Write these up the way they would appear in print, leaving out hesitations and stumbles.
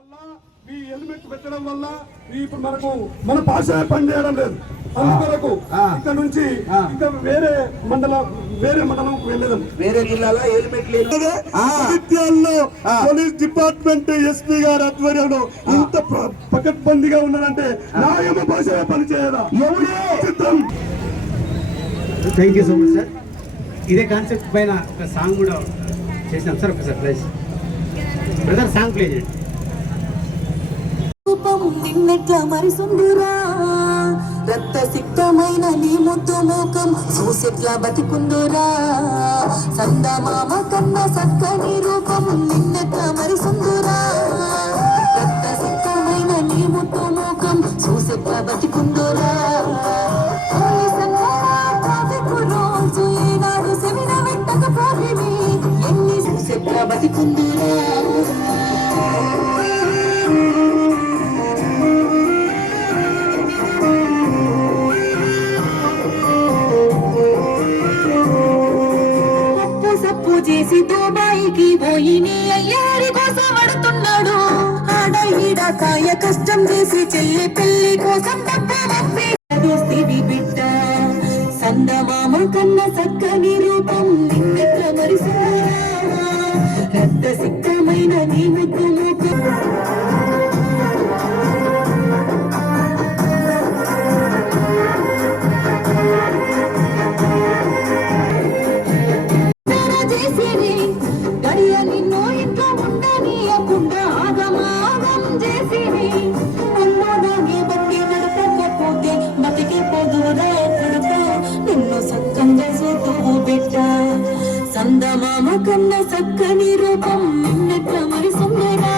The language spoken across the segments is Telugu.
ఈ హెల్మెట్ పెట్టడం వల్ల ఇప్పుడు మనకు మన భాష పని చేయడం లేదు. అందుకొరకు ఇక్కడ నుంచి ఇంకా వేరే మండలం వెళ్ళేదాం. వేరే జిల్లాలో హెల్మెట్ లేదు. జగిత్యాలలో పోలీస్ డిపార్ట్మెంట్ ఎస్పీ గారి ఆధ్వర్యంలో ఇంత పకడ్బందీగా ఉన్నదంటే న్యాయమ భాష పని చేయదా? Thank you so much sir. ఇదే కాన్సెప్ట్ పైన ఒక సాంగ్ కూడా చేసినాం సార్. ఒకసారి ప్లీజ్ బ్రదర్ సాంగ్ ప్లే చేయండి. నిన్నెట్లా మరిసుందురా రక్త సిక్తమైన నీ ముద్దు మోకం చూసెట్లా బతికుందురా సందమామ కన్నా సక్కని రూపం నిన్నెట్లా మరిసుందురా రక్త సిక్తమైన నీ ముద్దు మోకం చూసెట్లా బతికుందురా రోజు ఏనాడు సెమిన వెంటక పోగివి ఎన్ని చూసెట్లా బతికుందురా చేసి దుబాయికి పోయి నీ అయ్యారి కోసం పడుతున్నాడు ఆడ ఈడ కాయ కష్టం చేసి చెల్లి పెళ్లి కోసం దోస్తివి బిడ్డ సందమామ కన్న చక్కని రూపం నిన్నెట్ల మరిసురా రక్త సిక్తమైన నీ ముద్దు ముఖం సందమామ కన్న చక్కని రూపం నిన్నెట్ల మరిసుందరా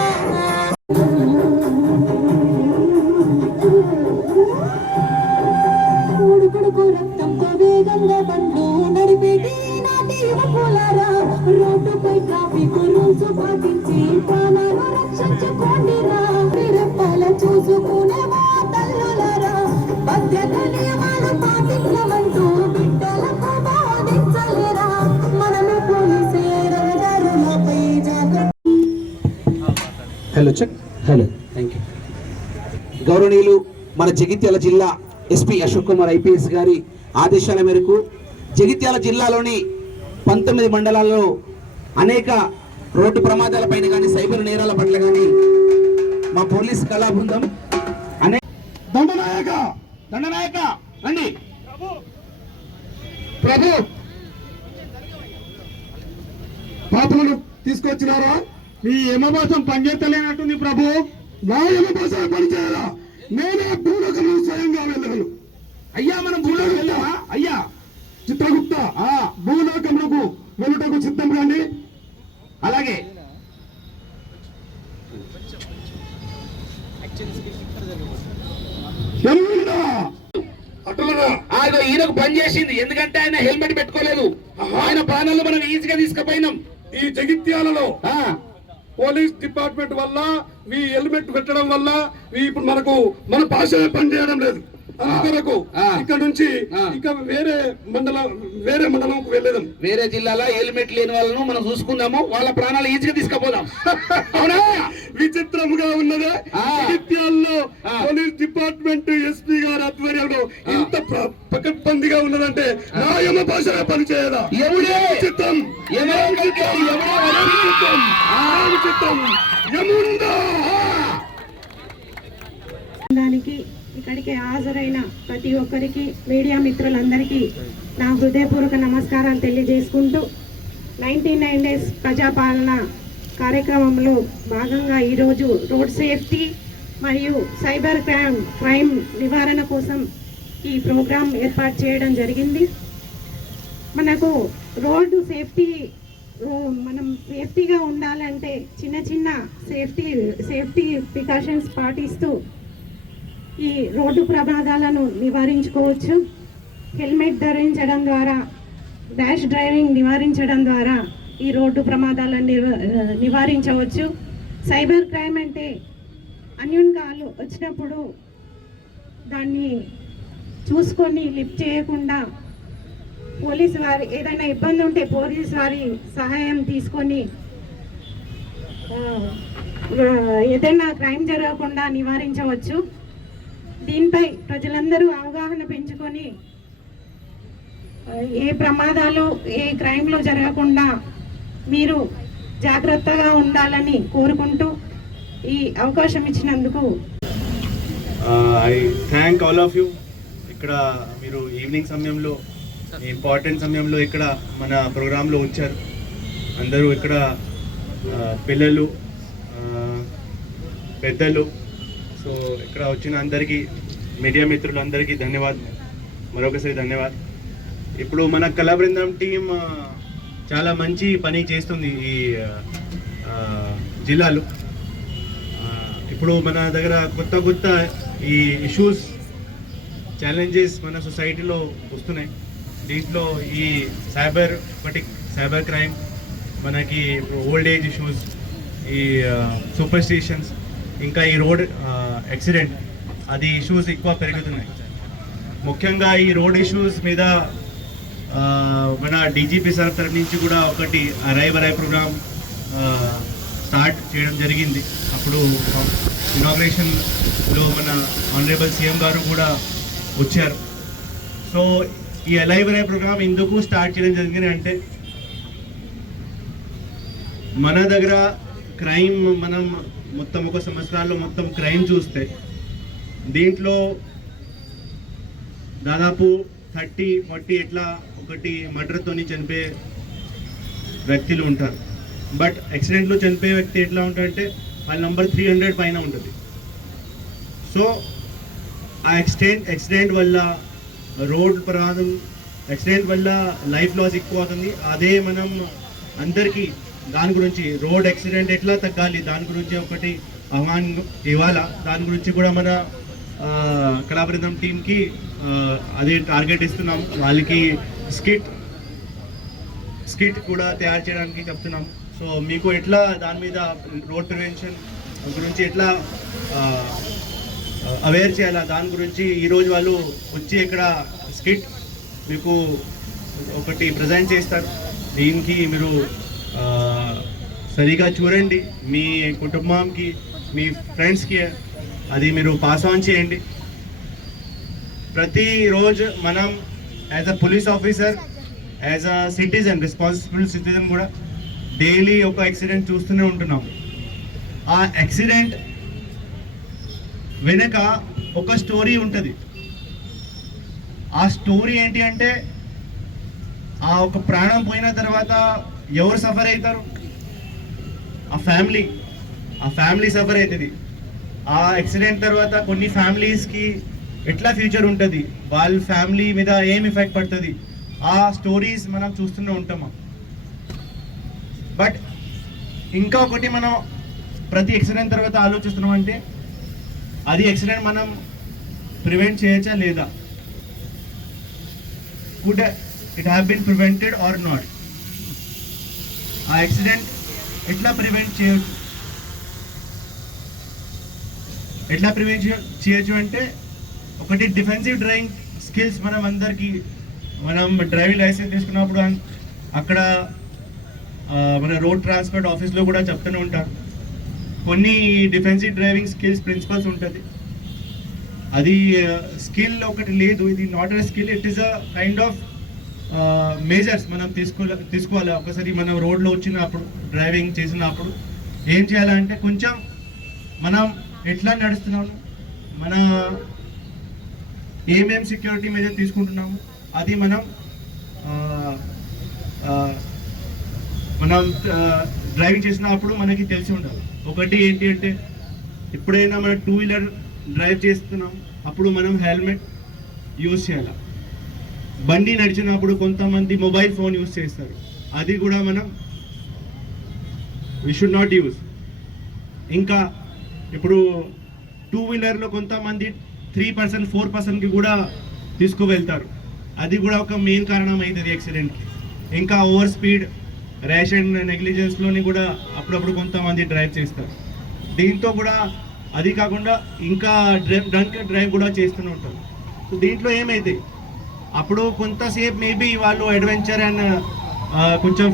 కొడుకు రక్తంతో వేగంగా బండ్లు నడిపేటి నాటి యువకులారా రోడ్డుపై ట్రాఫిక్ రూల్స్ పాటించి ప్రాణాలు రక్షించుకోండిరా రెప్పాల చూసుకునే మా తల్లులారా భద్రత నియమాలు పాటించమంటూ బిడ్డలకు బోధించలేరా మనమే పోలీసే రహదారులపై జాగ్రత్త. Hello check. Hello, thank you. గౌరవనీయులు మన జగిత్యాల జిల్లా ఎస్పీ అశోక్ కుమార్ ఐపీఎస్ గారి ఆదేశాల మేరకు జగిత్యాల జిల్లాలోని 19 మండలాల్లో అనేక రోడ్డు ప్రమాదాలపైన కానీ సైబర్ నేరాల పట్ల కానీ మా పోలీస్ కళా బృందం దండనాయక రండి ప్రభు పాపలను తీసుకొచ్చినారా? మీ యమభాషం పనిచేస్తలేనట్టుంది ప్రభు. నా యమభాష పనిచేయాలా? నేనే భూలోకంలో స్వయంగా వెళ్ళగలను. అయ్యా మనం భూలోకం వెళ్దామా? అయ్యా చిత్రగుప్త భూలోకములకు వెళ్ళుటకు సిద్ధం రండి. అలాగే ఈయనకు పని చేసింది. ఎందుకంటే ఆయన హెల్మెట్ పెట్టుకోలేదు. ఆయన ప్రాణాలు మనం ఈజీగా తీసుకుపోయినాం. ఈ జగిత్యాలలో పోలీస్ డిపార్ట్మెంట్ వల్ల ఈ హెల్మెట్ పెట్టడం వల్ల ఇప్పుడు మనకు మన భాష పని చేయడం లేదు. అందుకొరకు ఇక్కడ నుంచి ఇంకా వేరే మండలం వెళ్ళేదాం. వేరే జిల్లాలో హెల్మెట్ లేని వాళ్ళను మనం చూసుకుందాము. వాళ్ళ ప్రాణాలు ఈజీగా తీసుకుపోదాం. అవునా? విచిత్రముగా ఉన్నదే జగిత్యాలలో పోలీస్ డిపార్ట్మెంట్ ఎస్పీ గారి ఆధ్వర్యంలో ఇంత పకడ్బందీగా ఉన్నదంటే న్యాయమ భాష పని చేయదా? ఎవడే చిత్తం దానికి ఇక్కడికి హాజరైన ప్రతి ఒక్కరికి, మీడియా మిత్రులందరికీ నా హృదయపూర్వక నమస్కారాలు తెలియజేసుకుంటూ 99 డేస్ ప్రజాపాలన కార్యక్రమంలో భాగంగా ఈరోజు రోడ్ సేఫ్టీ మరియు సైబర్ క్రైమ్ నివారణ కోసం ఈ ప్రోగ్రాం ఏర్పాటు చేయడం జరిగింది. మనకు రోడ్డు సేఫ్టీ, మనం సేఫ్టీగా ఉండాలంటే చిన్న చిన్న సేఫ్టీ ప్రికాషన్స్ పాటిస్తూ ఈ రోడ్డు ప్రమాదాలను నివారించుకోవచ్చు. హెల్మెట్ ధరించడం ద్వారా, ర్యాష్ డ్రైవింగ్ నివారించడం ద్వారా ఈ రోడ్డు ప్రమాదాలను నివారించవచ్చు. సైబర్ క్రైమ్ అంటే అన్యూన్ కాల్ వచ్చినప్పుడు దాన్ని చూసుకొని లిఫ్ట్ చేయకుండా పోలీసు వారి ఏదైనా ఇబ్బంది ఉంటే పోలీసు వారి సహాయం తీసుకొని ఏదైనా క్రైమ్ జరగకుండా నివారించవచ్చు. దీనిపై ప్రజలందరూ అవగాహన పెంచుకొని ఏ ప్రమాదాలు ఏ క్రైమ్లు జరగకుండా మీరు జాగ్రత్తగా ఉండాలని కోరుకుంటూ ఈ అవకాశం ఇచ్చినందుకు I thank all of you. ఇక్కడ మీరు ఈవినింగ్ సమయంలో ఇంపార్టెంట్ సమయంలో ఇక్కడ మన ప్రోగ్రాంలో వచ్చారు. అందరూ ఇక్కడ పిల్లలు పెద్దలు, సో ఇక్కడ వచ్చిన అందరికీ మీడియా మిత్రులందరికీ మరొకసారి ధన్యవాదాలు. ఇప్పుడు మన కళా బృందం టీం చాలా మంచి పని చేస్తుంది ఈ జిల్లాలో. ఇప్పుడు మన దగ్గర కొత్త ఈ ఇష్యూస్ ఛాలెంజెస్ మన సొసైటీలో వస్తున్నాయి. దీంట్లో ఈ సైబర్ క్రైమ్, మనకి ఓల్డ్ ఏజ్ ఇష్యూస్, ఈ సూపర్ స్టిషన్స్, ఇంకా ఈ రోడ్ యాక్సిడెంట్, అది ఇష్యూస్ ఎక్కువ పెరుగుతున్నాయి. ముఖ్యంగా ఈ రోడ్ ఇష్యూస్ మీద మన డీజీపీ సార్ తరఫు నుంచి కూడా ఒకటి అరైవ్ ప్రోగ్రామ్ స్టార్ట్ చేయడం జరిగింది. అప్పుడు ఇనాగ్రేషన్లో మన ఆనరబుల్ సీఎం గారు కూడా వచ్చారు. సో ఈ అలైవ్ ప్రోగ్రామ్ ఎందుకు స్టార్ట్ చేయడం జరిగింది అంటే, మన దగ్గర క్రైమ్ మనం మొత్తం ఒక సంవత్సరాల్లో మొత్తం క్రైమ్ చూస్తే దీంట్లో దాదాపు 30-40 ఎట్లా ఒకటి మర్డర్తోని చనిపోయే వ్యక్తులు ఉంటారు. బట్ యాక్సిడెంట్లో చనిపోయే వ్యక్తి ఎట్లా ఉంటారంటే వాళ్ళ నంబర్ 300 పైన ఉంటుంది. సో ఆ యాక్సిడెంట్ వల్ల రోడ్ ప్రమాదం, యాక్సిడెంట్ వల్ల లైఫ్ లాస్ ఎక్కువ అవుతుంది. అదే మనం అందరికీ దాని గురించి రోడ్ యాక్సిడెంట్ ఎట్లా తగ్గాలి దాని గురించి ఒకటి ఆహ్వానం ఇవ్వాలా. దాని గురించి కూడా మన కళా బృందం టీంకి అదే టార్గెట్ ఇస్తున్నాము. వాళ్ళకి స్కిట్ కూడా తయారు చేయడానికి చెప్తున్నాము. సో మీకు ఎట్లా దాని మీద రోడ్ ప్రివెన్షన్ గురించి ఎట్లా అవేర్ చేయాలా దాని గురించి ఈరోజు వాళ్ళు వచ్చి ఇక్కడ స్కిట్ మీకు ఒకటి ప్రజెంట్ చేస్తారు. దీనికి మీరు సరిగా చూడండి, మీ కుటుంబంకి మీ ఫ్రెండ్స్కి అది మీరు పాస్ ఆన్ చేయండి. ప్రతిరోజు మనం as a police officer, as a citizen, responsible citizen కూడా డైలీ ఒక యాక్సిడెంట్ చూస్తూనే ఉంటున్నాం. ఆ యాక్సిడెంట్ వెనక ఒక స్టోరీ ఉంటుంది. ఆ స్టోరీ ఏంటి అంటే, ఆ ఒక ప్రాణం పోయిన తర్వాత ఎవరు సఫర్ అవుతారు? ఆ ఫ్యామిలీ సఫర్ అవుతుంది. ఆ యాక్సిడెంట్ తర్వాత కొన్ని ఫ్యామిలీస్కి ఎట్లా ఫ్యూచర్ ఉంటుంది, వాళ్ళ ఫ్యామిలీ మీద ఏం ఎఫెక్ట్ పడుతుంది, ఆ స్టోరీస్ మనం చూస్తూనే ఉంటాము. బట్ ఇంకా ఒకటి మనం ప్రతి యాక్సిడెంట్ తర్వాత ఆలోచిస్తున్నాం అంటే, అది యాక్సిడెంట్ మనం ప్రివెంట్ చేయొచ్చా లేదా? Could it have been prevented or not? ఆ యాక్సిడెంట్ ఎట్లా ప్రివెంట్ చేయొచ్చు అంటే, ఒకటి డిఫెన్సివ్ డ్రైవింగ్ స్కిల్స్ మనం డ్రైవింగ్ లైసెన్స్ తీసుకున్నప్పుడు అక్కడ మన రోడ్ ట్రాన్స్పోర్ట్ ఆఫీస్లో కూడా చెప్తూనే ఉంటారు. కొన్ని డిఫెన్సివ్ డ్రైవింగ్ స్కిల్స్ ప్రిన్సిపల్స్ ఉంటుంది. అది స్కిల్ ఒకటి లేదు, ఇది not a skill, it is a kind of measures మనం తీసుకోవాలి. ఒకసారి మనం రోడ్లో వచ్చినప్పుడు, డ్రైవింగ్ చేసినప్పుడు ఏం చేయాలంటే, కొంచెం మనం ఎట్లా నడుస్తున్నాము, మన ఏమేం సెక్యూరిటీ మెజర్ తీసుకుంటున్నాము, అది మనం డ్రైవింగ్ చేసినప్పుడు మనకి తెలిసి ఉండాలి. ఒకటి ఏంటి అంటే, ఎప్పుడైనా మనం 2 వీలర్ డ్రైవ్ చేస్తున్నాం అప్పుడు మనం హెల్మెట్ యూజ్ చేయాలి. బండి నడిచినప్పుడు కొంతమంది మొబైల్ ఫోన్ యూజ్ చేస్తారు, అది కూడా మనం వి షుడ్ నాట్ యూజ్. ఇంకా ఇప్పుడు 2 వీలర్లో కొంతమంది 3%, 4%కి కూడా తీసుకువెళ్తారు, అది కూడా ఒక మెయిన్ కారణం అవుతుంది యాక్సిడెంట్కి. ఇంకా ఓవర్ స్పీడ్, ర్యాష్ అండ్ నెగ్లిజెన్స్లోని కూడా అప్పుడప్పుడు కొంతమంది డ్రైవ్ చేస్తారు. దీంతో కూడా అది కాకుండా ఇంకా డ్రంక్ డ్రైవ్ కూడా చేస్తూనే ఉంటారు. సో దీంట్లో ఏమైతే అప్పుడు కొంతసేపు మేబీ వాళ్ళు అడ్వెంచర్ అండ్ కొంచెం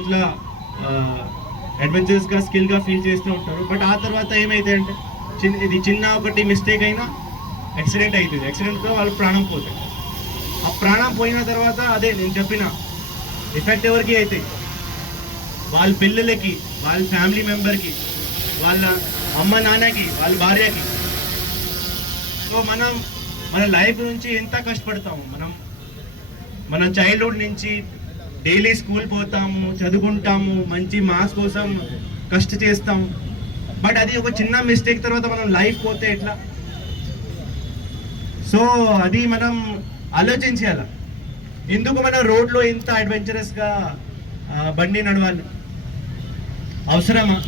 ఇట్లా అడ్వెంచరస్గా స్కిల్గా ఫీల్ చేస్తూ ఉంటారు. బట్ ఆ తర్వాత ఏమైతే అంటే ఇది చిన్న ఒకటి మిస్టేక్ అయినా యాక్సిడెంట్ అవుతుంది. యాక్సిడెంట్తో వాళ్ళు ప్రాణం పోతాయి. ఆ ప్రాణం పోయిన తర్వాత అదే నేను చెప్పిన ఎఫెక్ట్ ఎవరికి అవుతాయి? వాళ్ళ పిల్లలకి, వాళ్ళ ఫ్యామిలీ మెంబర్కి, వాళ్ళ అమ్మ నాన్నకి, వాళ్ళ భార్యకి. సో మనం మన లైఫ్ నుంచి ఎంత కష్టపడతాము. మన చైల్డ్హుడ్ నుంచి డైలీ స్కూల్ పోతాము, చదువుకుంటాము, మంచి మార్క్స్ కోసం కష్ట చేస్తాము. బట్ అది ఒక చిన్న మిస్టేక్ తర్వాత మనం లైఫ్ పోతే ఎట్లా? సో అది మనం ఆలోచించాలి. ఎందుకు మన రోడ్లో ఇంత అడ్వెంచరస్గా బండి నడవాలి? అవసరమా?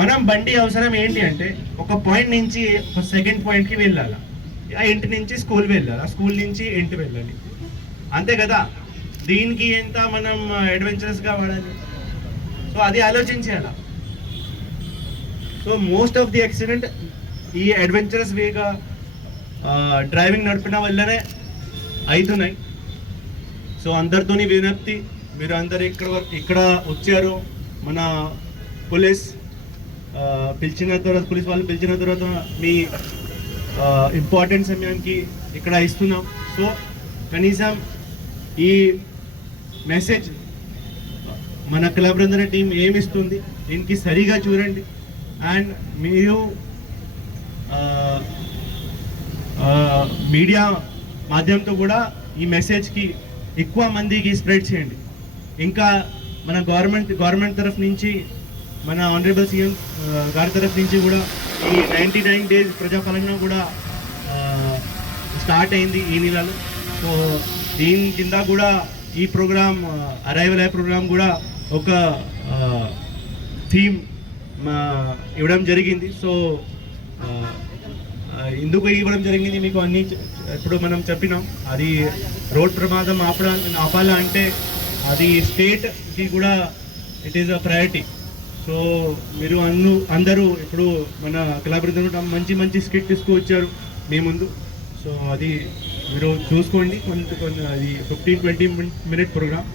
మనం బండి అవసరం ఏంటి అంటే ఒక పాయింట్ నుంచి ఒక సెకండ్ పాయింట్కి వెళ్ళాలి. ఆ ఇంటి నుంచి స్కూల్ వెళ్ళాలి, ఆ స్కూల్ నుంచి ఇంటి వెళ్ళాలి, అంతే కదా. దీనికి ఎంత మనం అడ్వెంచరస్గా వాడాలి? సో అది ఆలోచించాలి. So most of the accident ఈ అడ్వెంచరస్ వేగా డ్రైవింగ్ నడిపిన వల్లనే అవుతున్నాయి. సో అందరితోని విజ్ఞప్తి, మీరు అందరు ఇక్కడ వచ్చారు. మన పోలీస్ వాళ్ళు పిలిచిన తర్వాత మీ ఇంపార్టెంట్ సమయానికి ఇక్కడ ఇస్తున్నాం. సో కనీసం ఈ మెసేజ్ మన క్లబ్ బృందన టీం ఏమిస్తుంది దీనికి సరిగా చూడండి. అండ్ మీరు మీడియా మాధ్యమంతో కూడా ఈ మెసేజ్కి ఎక్కువ మందికి స్ప్రెడ్ చేయండి. ఇంకా మన గవర్నమెంట్ తరఫు నుంచి, మన ఆనరబుల్ సీఎం గారి తరఫు నుంచి కూడా ఈ 99 days ప్రజాపాలన కూడా స్టార్ట్ అయింది ఈ నెలలో. సో దీని కింద కూడా ఈ ప్రోగ్రామ్ అరైవల్ అయ్యే ప్రోగ్రామ్ కూడా ఒక థీమ్ ఇవ్వడం జరిగింది. సో ఎందుకు ఇవ్వడం జరిగింది మీకు అన్నీ ఇప్పుడు మనం చెప్పినాం. అది రోడ్ ప్రమాదం ఆపాలా అంటే అది స్టేట్కి కూడా it is a priority. So మీరు అందరూ ఇప్పుడు మన క్లబ్ మంచి మంచి స్కిట్ తీసుకువచ్చారు మీ ముందు. సో అది మీరు చూసుకోండి. అది 15-20 minute ప్రోగ్రామ్.